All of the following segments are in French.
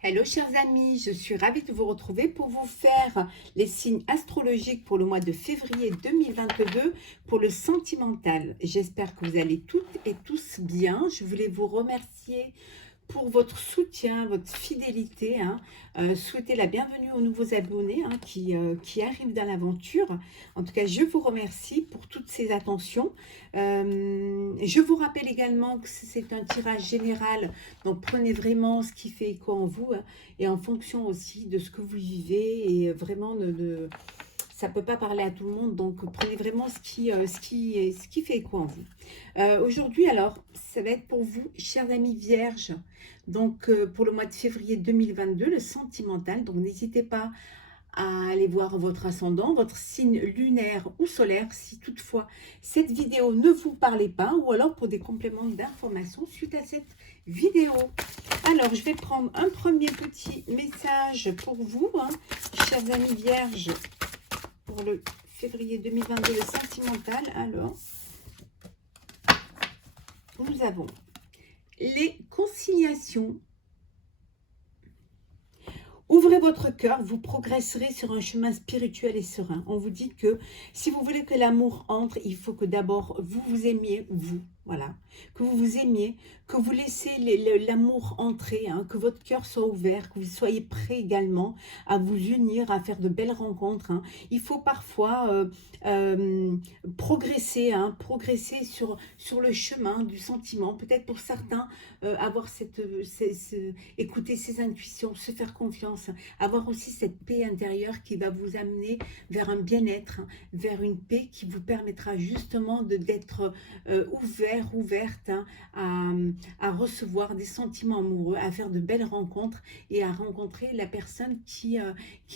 Hello chers amis, je suis ravie de vous retrouver pour vous faire les signes astrologiques pour le mois de février 2022 pour le sentimental. J'espère que vous allez toutes et tous bien. Je voulais vous remercier pour votre soutien, votre fidélité. Souhaiter la bienvenue aux nouveaux abonnés qui arrivent dans l'aventure. En tout cas, je vous remercie pour toutes ces attentions. Je vous rappelle également que c'est un tirage général, donc prenez vraiment ce qui fait écho en vous et en fonction aussi de ce que vous vivez et vraiment ça ne peut pas parler à tout le monde, donc prenez vraiment ce qui fait écho en vous. Aujourd'hui, alors, ça va être pour vous, chers amis vierges, donc pour le mois de février 2022, le sentimental. Donc n'hésitez pas à aller voir votre ascendant, votre signe lunaire ou solaire, si toutefois cette vidéo ne vous parlait pas, ou alors pour des compléments d'information suite à cette vidéo. Alors, je vais prendre un premier petit message pour vous, chers amis vierges, pour le février 2022, le sentimental. Alors, nous avons les conciliations. Ouvrez votre cœur, vous progresserez sur un chemin spirituel et serein. On vous dit que si vous voulez que l'amour entre, il faut que d'abord vous vous aimiez, vous. Voilà, que vous vous aimiez, que vous laissez l'amour entrer, que votre cœur soit ouvert, que vous soyez prêts également à vous unir, à faire de belles rencontres. Il faut parfois progresser, progresser sur le chemin du sentiment. Peut-être pour certains, avoir écouter ses intuitions, se faire confiance, avoir aussi cette paix intérieure qui va vous amener vers un bien-être, vers une paix qui vous permettra justement d'être ouverte à recevoir des sentiments amoureux, à faire de belles rencontres et à rencontrer la personne qui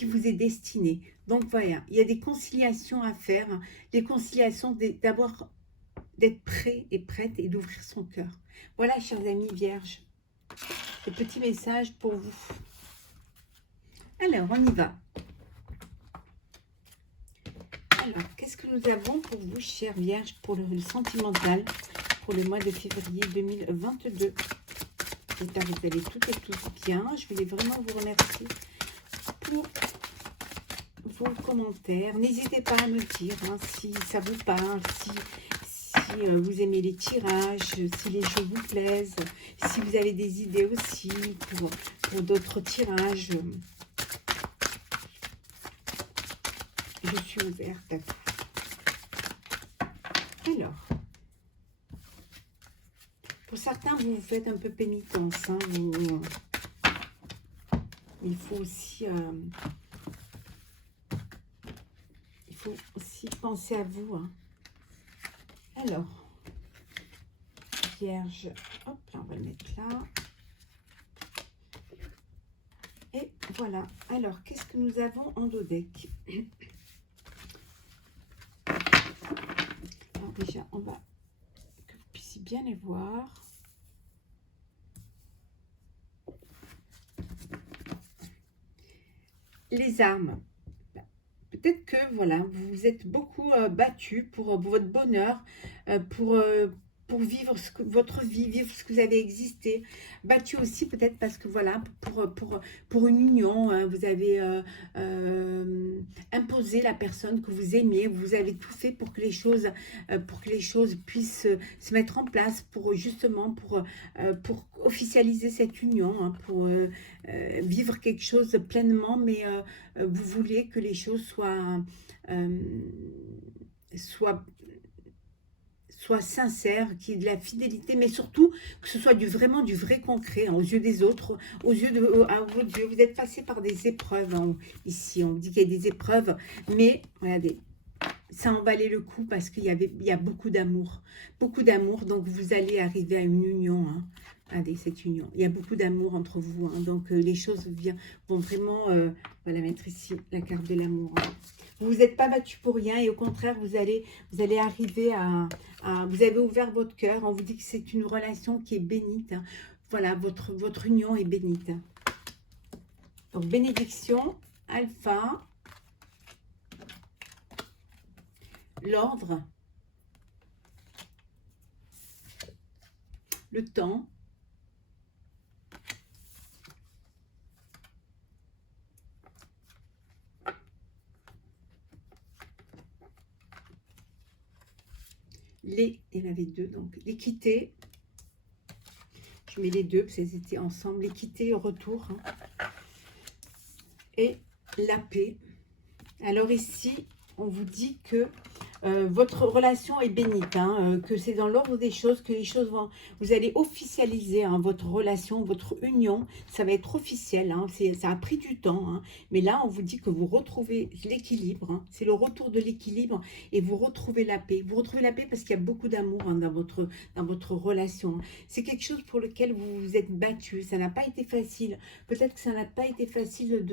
vous est destinée. Donc voilà, il y a des conciliations à faire, des conciliations d'être prêt et prête et d'ouvrir son cœur. Voilà, chers amis vierges, le petit message pour vous. Alors, on y va. Alors, qu'est-ce que nous avons pour vous, chers vierges, pour le sentimental, pour le mois de février 2022? J'espère que vous allez toutes et tous bien. Je voulais vraiment vous remercier pour vos commentaires. N'hésitez pas à me dire si ça vous parle, si vous aimez les tirages, si les jeux vous plaisent, si vous avez des idées aussi pour d'autres tirages. Je suis ouverte. Alors, pour certains, vous vous faites un peu pénitence. Il faut aussi penser à vous. Alors, Vierge, hop, là, on va le mettre là. Et voilà. Alors, qu'est-ce que nous avons en dos deck? Alors déjà, on va que vous puissiez bien les voir. Les armes. Peut-être que voilà, vous vous êtes beaucoup battu pour votre bonheur, pour vivre votre vie, vivre ce que vous avez existé. Battu aussi peut-être parce que voilà, pour une union, vous avez imposé la personne que vous aimiez. Vous avez tout fait pour que les choses puissent se mettre en place, pour justement pour officialiser cette union, pour vivre quelque chose pleinement, mais vous voulez que les choses soient sincères, qu'il y ait de la fidélité, mais surtout que ce soit vraiment du vrai concret, aux yeux des autres, à vos yeux. Vous êtes passé par des épreuves, ici, on dit qu'il y a des épreuves, mais regardez, ça en valait le coup parce qu'il y a beaucoup d'amour, donc vous allez arriver à une union, Regardez cette union, il y a beaucoup d'amour entre vous, donc les choses vont vraiment, on va la mettre ici, la carte de l'amour. Vous vous êtes pas battu pour rien et au contraire, vous allez arriver vous avez ouvert votre cœur, on vous dit que c'est une relation qui est bénite, Voilà, votre union est bénite. Donc, bénédiction, alpha, l'ordre, le temps, il y en avait deux, donc l'équité. Je mets les deux, parce qu'ils étaient ensemble. L'équité au retour. Hein, et la paix. Alors ici, on vous dit que votre relation est bénite, hein, que c'est dans l'ordre des choses, que les choses vont... Vous allez officialiser hein, votre relation, votre union, ça va être officiel, hein, ça a pris du temps, hein, mais là on vous dit que vous retrouvez l'équilibre, hein, c'est le retour de l'équilibre et vous retrouvez la paix. Vous retrouvez la paix parce qu'il y a beaucoup d'amour hein, dans votre relation. C'est quelque chose pour lequel vous vous êtes battu, ça n'a pas été facile. Peut-être que ça n'a pas été facile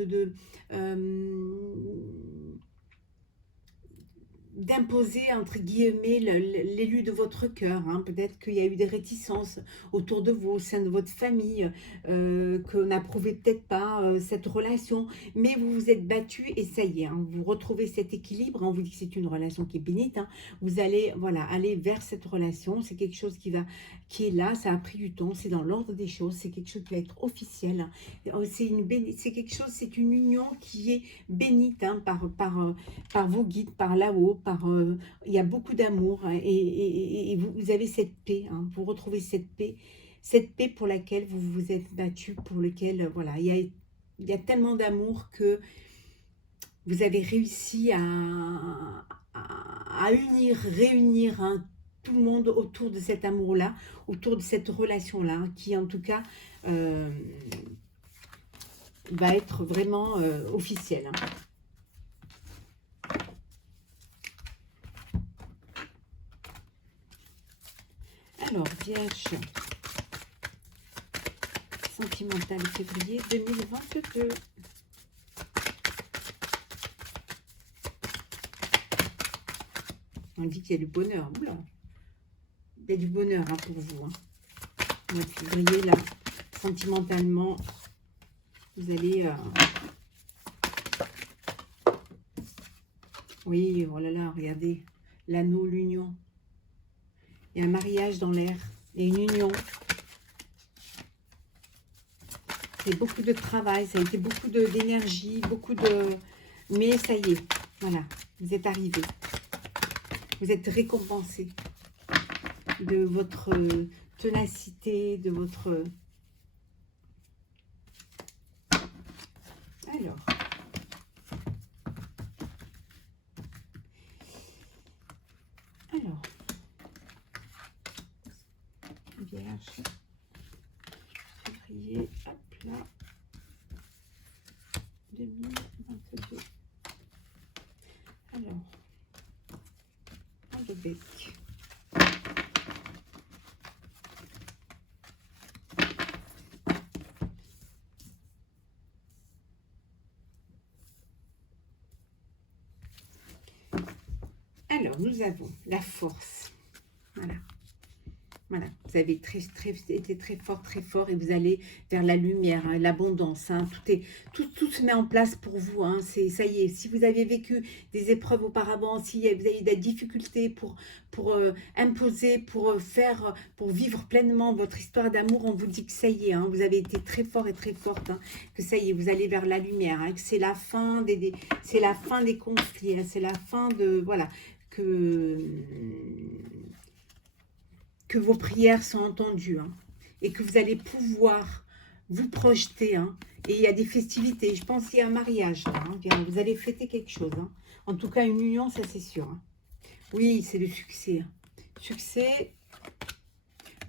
d'imposer, entre guillemets, l'élu de votre cœur. Hein. Peut-être qu'il y a eu des réticences autour de vous, au sein de votre famille, qu'on n'approuvait peut-être pas cette relation, mais vous vous êtes battu et ça y est, hein, vous retrouvez cet équilibre, hein, on vous dit que c'est une relation qui est bénite, hein, vous allez voilà, aller vers cette relation, c'est quelque chose qui est là, ça a pris du temps, c'est dans l'ordre des choses, c'est quelque chose qui va être officiel, hein. C'est quelque chose, c'est une union qui est bénite hein, par vos guides, par là-haut, il y a beaucoup d'amour hein, et vous avez cette paix, hein, vous retrouvez cette paix pour laquelle vous vous êtes battu, pour lequel voilà, il y a tellement d'amour que vous avez réussi à réunir hein, tout le monde autour de cet amour-là, autour de cette relation-là, hein, qui en tout cas va être vraiment officielle. Hein. Alors, Vierge, sentimentale février 2022. On dit qu'il y a du bonheur. Oula. Il y a du bonheur hein, pour vous. Hein. Le mois de février, là, sentimentalement, vous allez... Oui, oh là là, regardez. L'anneau, l'union. Il y a un mariage dans l'air et une union. C'est beaucoup de travail, ça a été beaucoup d'énergie, beaucoup de... Mais ça y est, voilà, vous êtes arrivé. Vous êtes récompensé de votre ténacité, de votre... Alors... Vierge, février, hop là, 2022. Alors, le bec. Alors, nous avons la force. Voilà. Voilà, vous avez été très fort et vous allez vers la lumière, hein, l'abondance. Hein, tout se met en place pour vous. Hein, ça y est, si vous avez vécu des épreuves auparavant, si vous avez eu des difficultés pour imposer, pour vivre pleinement votre histoire d'amour, on vous dit que ça y est, hein, vous avez été très fort et très forte, hein, que ça y est, vous allez vers la lumière, hein, que c'est la fin des conflits, hein, c'est la fin de, voilà, que vos prières sont entendues hein, et que vous allez pouvoir vous projeter. Hein, et il y a des festivités. Je pense qu'il y a un mariage. Là, hein, vous allez fêter quelque chose. Hein. En tout cas, une union, ça c'est sûr. Hein. Oui, c'est le succès. Hein. Succès,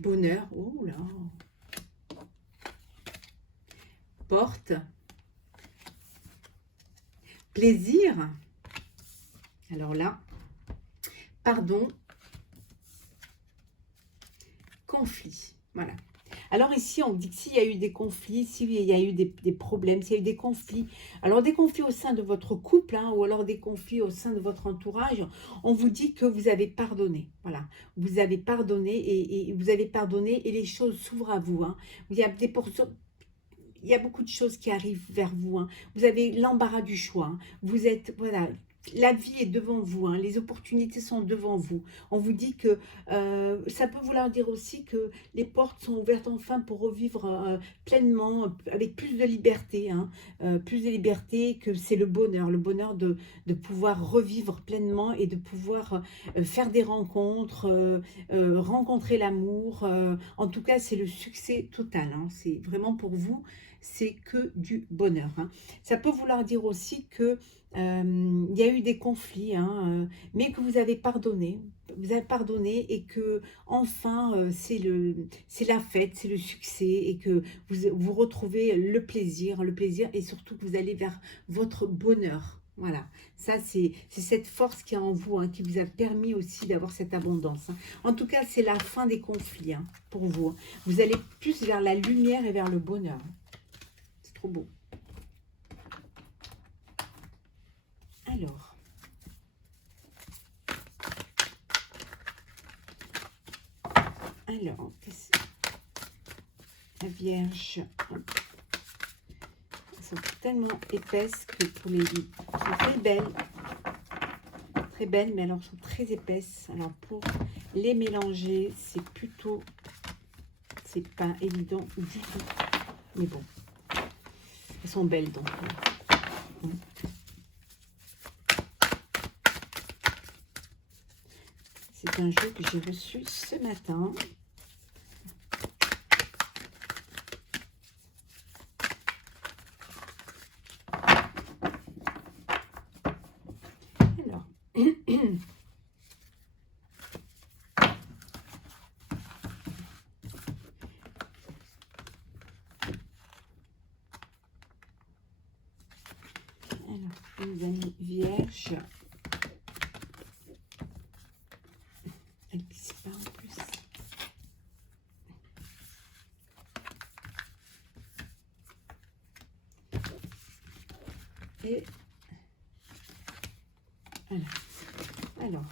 bonheur. Oh là. Porte. Plaisir. Alors là, pardon. Conflit. Voilà. Alors ici, on dit que s'il y a eu des conflits, s'il y a eu des problèmes, s'il y a eu des conflits, alors des conflits au sein de votre couple, hein, ou alors des conflits au sein de votre entourage, on vous dit que vous avez pardonné. Voilà. Vous avez pardonné et vous avez pardonné et les choses s'ouvrent à vous. Hein. Il y a beaucoup de choses qui arrivent vers vous. Hein. Vous avez l'embarras du choix. Hein. Vous êtes, voilà, la vie est devant vous, hein, les opportunités sont devant vous. On vous dit que ça peut vouloir dire aussi que les portes sont ouvertes enfin pour revivre pleinement, avec plus de liberté, hein, plus de liberté, que c'est le bonheur de pouvoir revivre pleinement et de pouvoir faire des rencontres, rencontrer l'amour. En tout cas, c'est le succès total, hein, c'est vraiment pour vous, c'est que du bonheur, hein. Ça peut vouloir dire aussi que il y a eu des conflits, hein, mais que vous avez pardonné et que enfin c'est la fête, c'est le succès et que vous retrouvez le plaisir et surtout que vous allez vers votre bonheur. Voilà, ça c'est cette force qui est en vous, hein, qui vous a permis aussi d'avoir cette abondance, hein. En tout cas, c'est la fin des conflits, hein, pour vous, hein. Vous allez plus vers la lumière et vers le bonheur. C'est trop beau. Alors, la Vierge, elles sont tellement épaisses que pour les elles sont très belles, mais alors elles sont très épaisses. Alors pour les mélanger, c'est plutôt, c'est pas évident du tout. Mais bon, elles sont belles donc. C'est un jeu que j'ai reçu ce matin. Alors, les amis vierges, elle ne glisse pas en plus. Et voilà. Alors,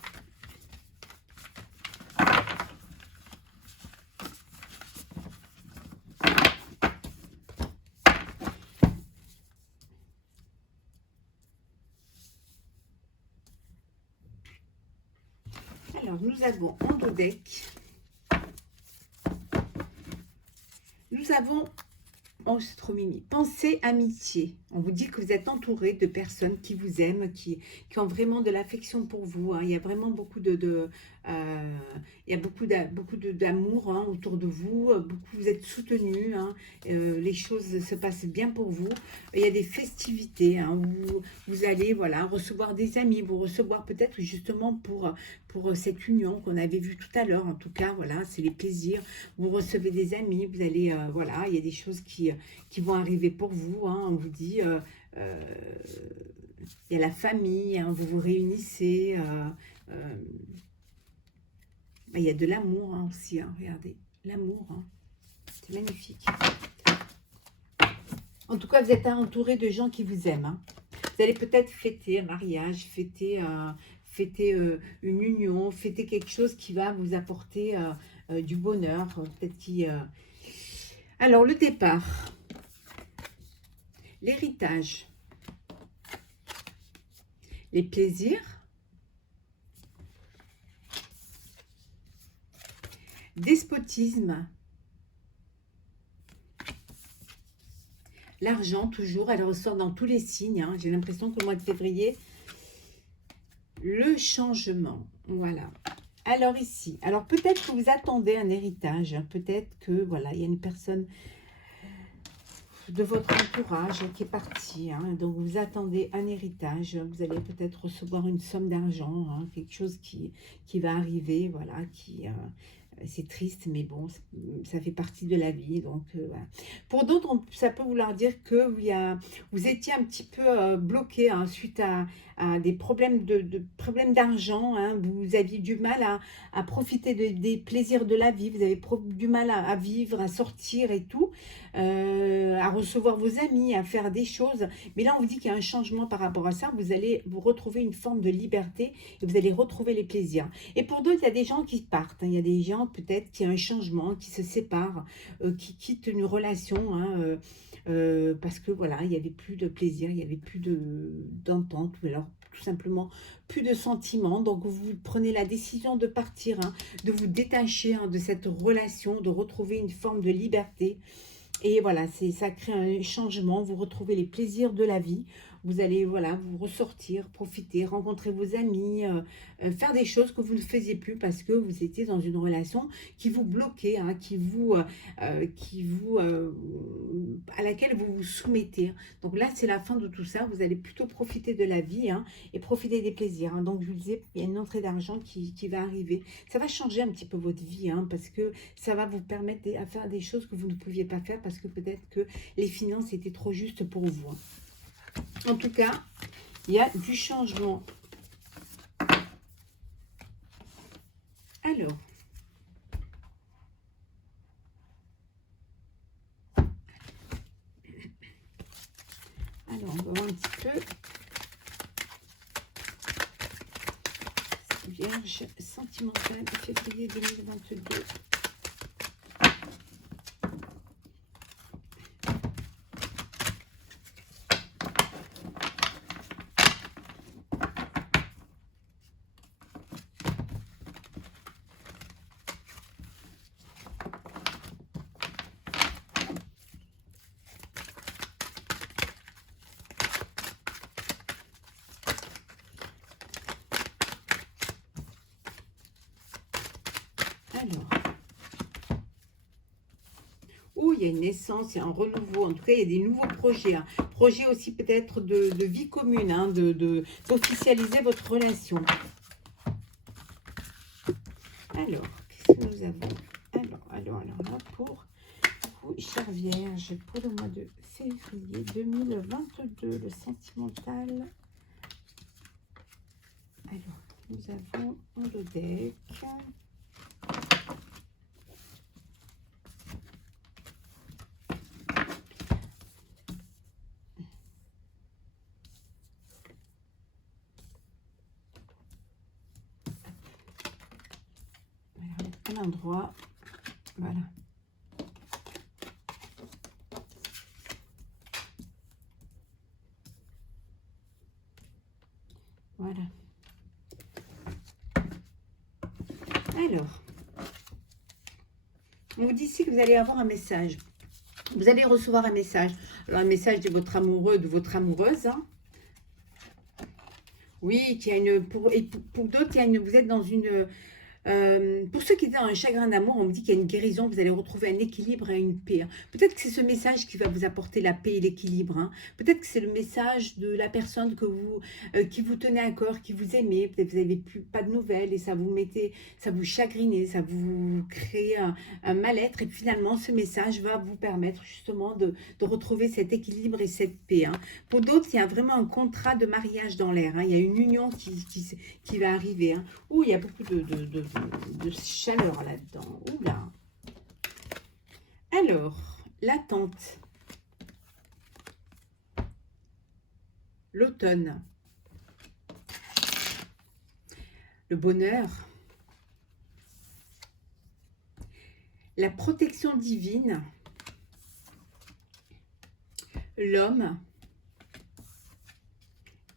nous avons en dos deck, nous avons, oh c'est trop mimi, pensée amitié. On vous dit que vous êtes entouré de personnes qui vous aiment, qui ont vraiment de l'affection pour vous, hein. Il y a vraiment beaucoup il y a beaucoup d'amour, hein, autour de vous, vous êtes soutenus, hein. Les choses se passent bien pour vous. Il y a des festivités, hein, où vous allez voilà, recevoir des amis, vous recevoir peut-être justement pour cette union qu'on avait vue tout à l'heure. En tout cas, voilà, c'est les plaisirs. Vous recevez des amis, vous allez, voilà, il y a des choses qui vont arriver pour vous, hein. On vous dit, il y a la famille, hein, vous vous réunissez, il y a de l'amour, hein, aussi, hein, regardez, l'amour, hein, c'est magnifique. En tout cas, vous êtes entouré de gens qui vous aiment, hein. Vous allez peut-être fêter un mariage, fêter une union, fêter quelque chose qui va vous apporter du bonheur, peut-être qui... Alors, le départ, l'héritage, les plaisirs, despotisme, l'argent toujours, elle ressort dans tous les signes, hein. J'ai l'impression que le mois de février, le changement, voilà. Alors ici, alors peut-être que vous attendez un héritage, hein. Peut-être que voilà, il y a une personne de votre entourage qui est partie, hein. Donc vous attendez un héritage, vous allez peut-être recevoir une somme d'argent, hein, quelque chose qui va arriver, voilà, c'est triste, mais bon, ça fait partie de la vie. Donc, voilà. Pour d'autres, ça peut vouloir dire que vous étiez un petit peu bloqué, hein, suite à des problèmes problèmes d'argent, hein. Vous aviez du mal à profiter des plaisirs de la vie. Vous avez du mal à vivre, à sortir et tout, à recevoir vos amis, à faire des choses. Mais là, on vous dit qu'il y a un changement par rapport à ça. Vous allez vous retrouver une forme de liberté et vous allez retrouver les plaisirs. Et pour d'autres, il y a des gens qui partent, hein. Il y a des gens peut-être qui ont un changement, qui se séparent, qui quittent une relation, hein, parce que voilà, il n'y avait plus de plaisir, il n'y avait plus d'entente, ou alors tout simplement plus de sentiments. Donc vous prenez la décision de partir, hein, de vous détacher, hein, de cette relation, de retrouver une forme de liberté. Et voilà, ça crée un changement, vous retrouvez les plaisirs de la vie, vous allez voilà, vous ressortir, profiter, rencontrer vos amis, faire des choses que vous ne faisiez plus parce que vous étiez dans une relation qui vous bloquait, hein, à laquelle vous vous soumettez. Donc là, c'est la fin de tout ça, vous allez plutôt profiter de la vie, hein, et profiter des plaisirs, hein. Donc je vous disais, il y a une entrée d'argent qui va arriver. Ça va changer un petit peu votre vie, hein, parce que ça va vous permettre de faire des choses que vous ne pouviez pas faire parce que peut-être que les finances étaient trop justes pour vous. En tout cas, il y a du changement. Alors, on va voir un petit peu. Vierge sentimentale, février 2022. Alors, oh, il y a une naissance, il y a un renouveau. En tout cas, il y a des nouveaux projets, hein. Projets aussi peut-être de vie commune, hein, d'officialiser votre relation. Alors, qu'est-ce que nous avons? Alors, là, pour vous, chère Vierge, pour le mois de février 2022, le sentimental. Alors, nous avons le deck. À l'endroit, voilà. Voilà. Alors, on vous dit ici que vous allez avoir un message. Vous allez recevoir un message. Alors, un message de votre amoureux, de votre amoureuse, hein. Oui, qui a une, pour d'autres, vous êtes dans une... pour ceux qui étaient dans un chagrin d'amour, on me dit qu'il y a une guérison, vous allez retrouver un équilibre et une paix, hein. Peut-être que c'est ce message qui va vous apporter la paix et l'équilibre, hein. Peut-être que c'est le message de la personne qui vous tenait à cœur, qui vous aimait. Peut-être que vous n'avez plus pas de nouvelles et ça vous chagrinait, ça vous crée un mal-être. Et finalement, ce message va vous permettre justement de retrouver cet équilibre et cette paix, hein. Pour d'autres, il y a vraiment un contrat de mariage dans l'air, hein. Il y a une union qui va arriver, hein. Ouh, il y a beaucoup de chaleur là-dedans. Oula. Alors, l'attente. L'automne. Le bonheur. La protection divine. L'homme.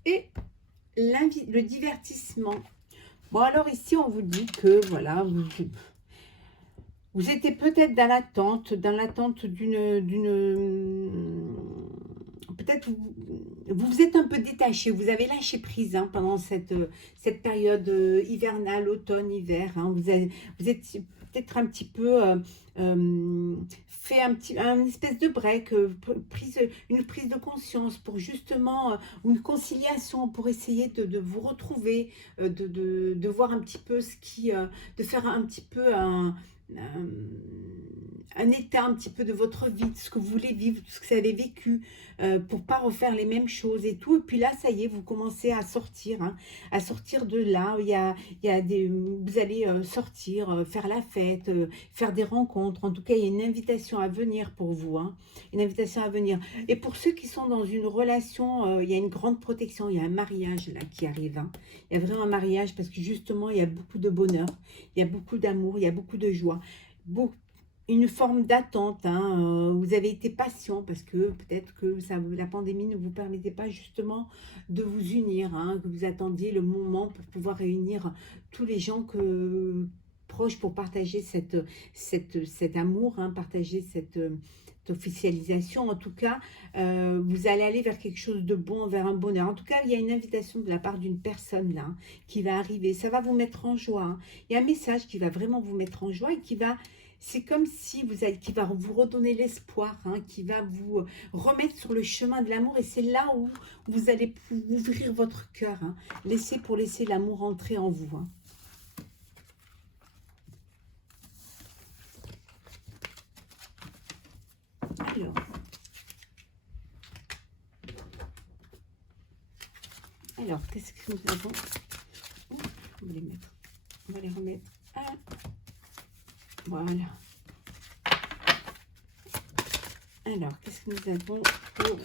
Et le divertissement. Bon, alors ici, on vous dit que, voilà, vous étiez peut-être dans l'attente peut-être vous êtes un peu détaché, vous avez lâché prise, hein, pendant cette période hivernale, automne, hiver, hein. Vous êtes peut-être un petit peu fait un espèce de break, une prise de conscience pour justement, une conciliation pour essayer de vous retrouver, de voir un petit peu de faire un petit peu un état un petit peu de votre vie, de ce que vous voulez vivre, de ce que vous avez vécu, pour pas refaire les mêmes choses et tout. Et puis là, ça y est, vous commencez à sortir, hein, à sortir de là. Il y a vous allez sortir, faire la fête, faire des rencontres. En tout cas, il y a une invitation à venir pour vous, hein, une invitation à venir. Et pour ceux qui sont dans une relation, il y a une grande protection, il y a un mariage là qui arrive, hein. Il y a vraiment un mariage parce que justement, il y a beaucoup de bonheur, il y a beaucoup d'amour, il y a beaucoup de joie. une forme d'attente, hein, vous avez été patient parce que peut-être que la pandémie ne vous permettait pas justement de vous unir, hein, que vous attendiez le moment pour pouvoir réunir tous les gens proches pour partager cet amour, hein, partager cette officialisation. En tout cas, vous allez aller vers quelque chose de bon, vers un bonheur. En tout cas, il y a une invitation de la part d'une personne là qui va arriver. Ça va vous mettre en joie, hein. Il y a un message qui va vraiment vous mettre en joie et c'est comme si qui va vous redonner l'espoir, hein, qui va vous remettre sur le chemin de l'amour. Et c'est là où vous allez ouvrir votre cœur, hein, laisser l'amour entrer en vous, hein. Alors, qu'est-ce que nous avons? On va les mettre. On va les remettre. Ah, voilà. Alors, qu'est-ce que nous avons pour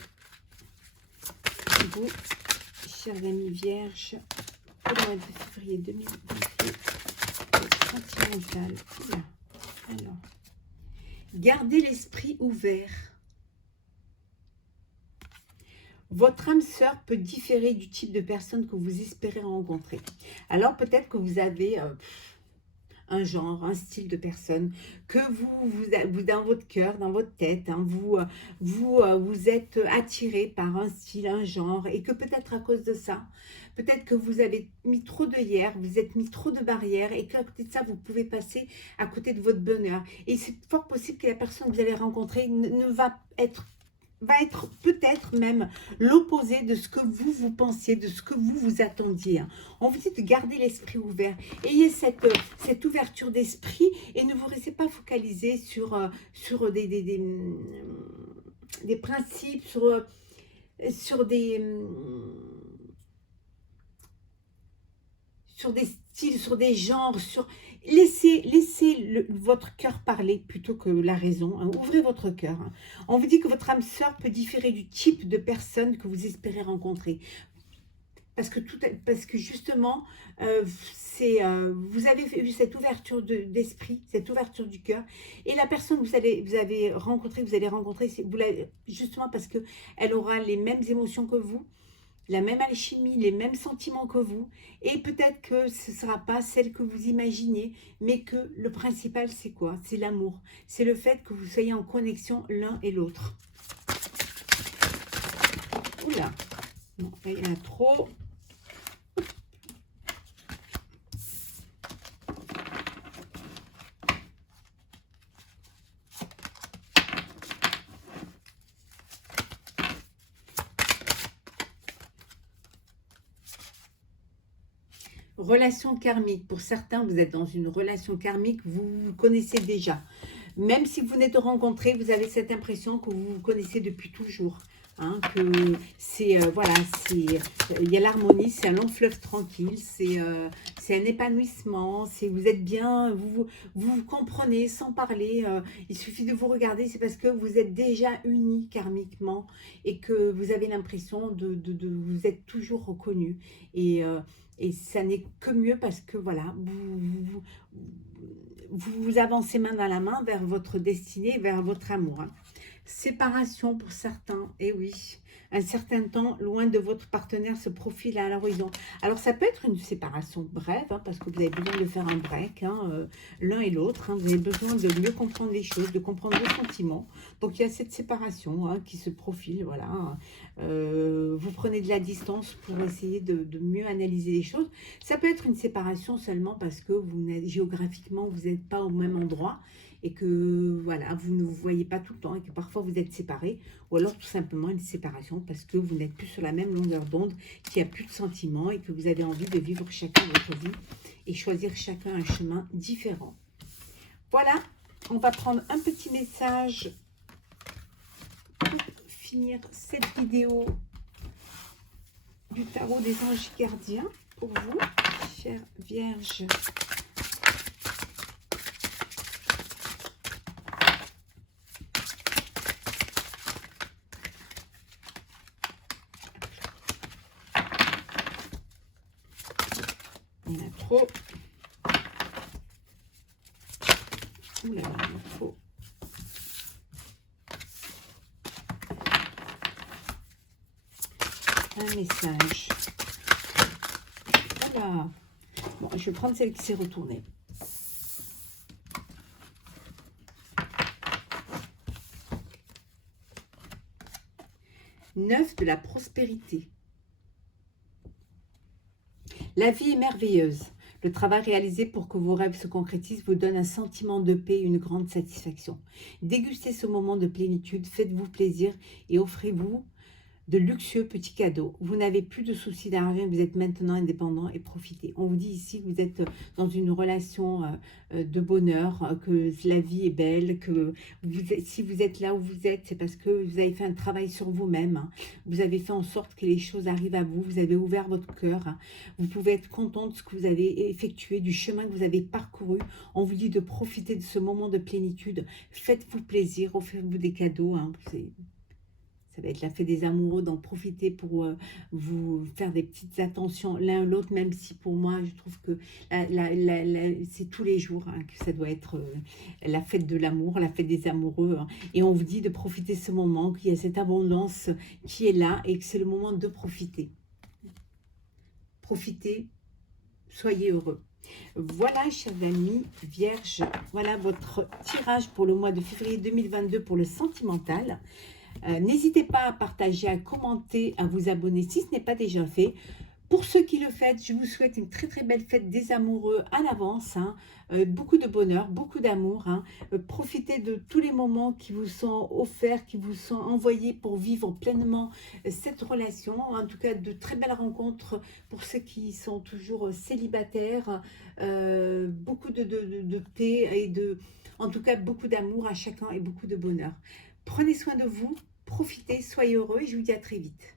vous, chers amis vierges, pour le mois de février 2028, sentimental. Alors, gardez l'esprit ouvert. Votre âme sœur peut différer du type de personne que vous espérez rencontrer. Alors peut-être que vous avez un genre, un style de personne que vous dans votre cœur, dans votre tête, hein, vous êtes attiré par un style, un genre, et que peut-être à cause de ça, peut-être que vous avez mis trop d'œillères, vous êtes mis trop de barrières, et qu'à côté de ça, vous pouvez passer à côté de votre bonheur. Et c'est fort possible que la personne que vous allez rencontrer ne va être peut-être même l'opposé de ce que vous pensiez, de ce que vous attendiez, hein. On vous dit de garder l'esprit ouvert. Ayez cette ouverture d'esprit et ne vous restez pas focalisé sur des principes, sur des styles, sur des genres, laissez votre cœur parler plutôt que la raison, hein. Ouvrez votre cœur, hein. On vous dit que votre âme sœur peut différer du type de personne que vous espérez rencontrer. Parce que justement, vous avez eu cette ouverture d'esprit, cette ouverture du cœur. Et la personne que vous allez rencontrer, justement parce qu'elle aura les mêmes émotions que vous, la même alchimie, les mêmes sentiments que vous, et peut-être que ce ne sera pas celle que vous imaginez, mais que le principal, c'est quoi? C'est l'amour. C'est le fait que vous soyez en connexion l'un et l'autre. Oula, non, il y en a trop. Relation karmique. Pour certains, vous êtes dans une relation karmique, vous vous connaissez déjà. Même si vous venez de rencontrer, vous avez cette impression que vous vous connaissez depuis toujours. Hein, que c'est, voilà, il y a l'harmonie, c'est un long fleuve tranquille, c'est un épanouissement, vous êtes bien, vous comprenez sans parler, il suffit de vous regarder, c'est parce que vous êtes déjà unis karmiquement et que vous avez l'impression vous êtes toujours reconnus. Et ça n'est que mieux parce que voilà, vous avancez main dans la main vers votre destinée, vers votre amour, hein. Séparation pour certains, et oui, un certain temps loin de votre partenaire se profile à l'horizon. Alors ça peut être une séparation brève, hein, parce que vous avez besoin de faire un break, hein, l'un et l'autre, hein, vous avez besoin de mieux comprendre les choses, de comprendre vos sentiments. Donc il y a cette séparation, hein, qui se profile, voilà. Vous prenez de la distance pour essayer de mieux analyser les choses. Ça peut être une séparation seulement parce que géographiquement vous n'êtes pas au même endroit, et que voilà, vous ne vous voyez pas tout le temps et que parfois vous êtes séparés, ou alors tout simplement une séparation parce que vous n'êtes plus sur la même longueur d'onde, qu'il n'y a plus de sentiments et que vous avez envie de vivre chacun votre vie et choisir chacun un chemin différent. Voilà, on va prendre un petit message pour finir cette vidéo du tarot des anges gardiens pour vous, chères vierges. Il y en a trop. Ouh là là, il y en a trop. Un message. Voilà. Bon, je vais prendre celle qui s'est retournée. Neuf de la prospérité. La vie est merveilleuse. Le travail réalisé pour que vos rêves se concrétisent vous donne un sentiment de paix et une grande satisfaction. Dégustez ce moment de plénitude, faites-vous plaisir et offrez-vous de luxueux petits cadeaux. Vous n'avez plus de soucis d'argent, vous êtes maintenant indépendant et profitez. On vous dit ici que vous êtes dans une relation de bonheur, que la vie est belle, que si vous êtes là où vous êtes, c'est parce que vous avez fait un travail sur vous-même. Hein. Vous avez fait en sorte que les choses arrivent à vous, vous avez ouvert votre cœur. Hein. Vous pouvez être content de ce que vous avez effectué, du chemin que vous avez parcouru. On vous dit de profiter de ce moment de plénitude. Faites-vous plaisir, offrez-vous des cadeaux. Hein. Ça va être la fête des amoureux, d'en profiter pour vous faire des petites attentions l'un l'autre, même si pour moi, je trouve que c'est tous les jours hein, que ça doit être la fête de l'amour, la fête des amoureux. Hein. Et on vous dit de profiter de ce moment, qu'il y a cette abondance qui est là et que c'est le moment de profiter. Profitez, soyez heureux. Voilà, chers amis vierges, voilà votre tirage pour le mois de février 2022 pour le sentimental. N'hésitez pas à partager, à commenter, à vous abonner si ce n'est pas déjà fait. Pour ceux qui le font, je vous souhaite une très très belle fête des amoureux à l'avance. Hein. Beaucoup de bonheur, beaucoup d'amour. Hein. Profitez de tous les moments qui vous sont offerts, qui vous sont envoyés pour vivre pleinement cette relation. En tout cas, de très belles rencontres pour ceux qui sont toujours célibataires. Beaucoup de paix et en tout cas beaucoup d'amour à chacun et beaucoup de bonheur. Prenez soin de vous, profitez, soyez heureux et je vous dis à très vite.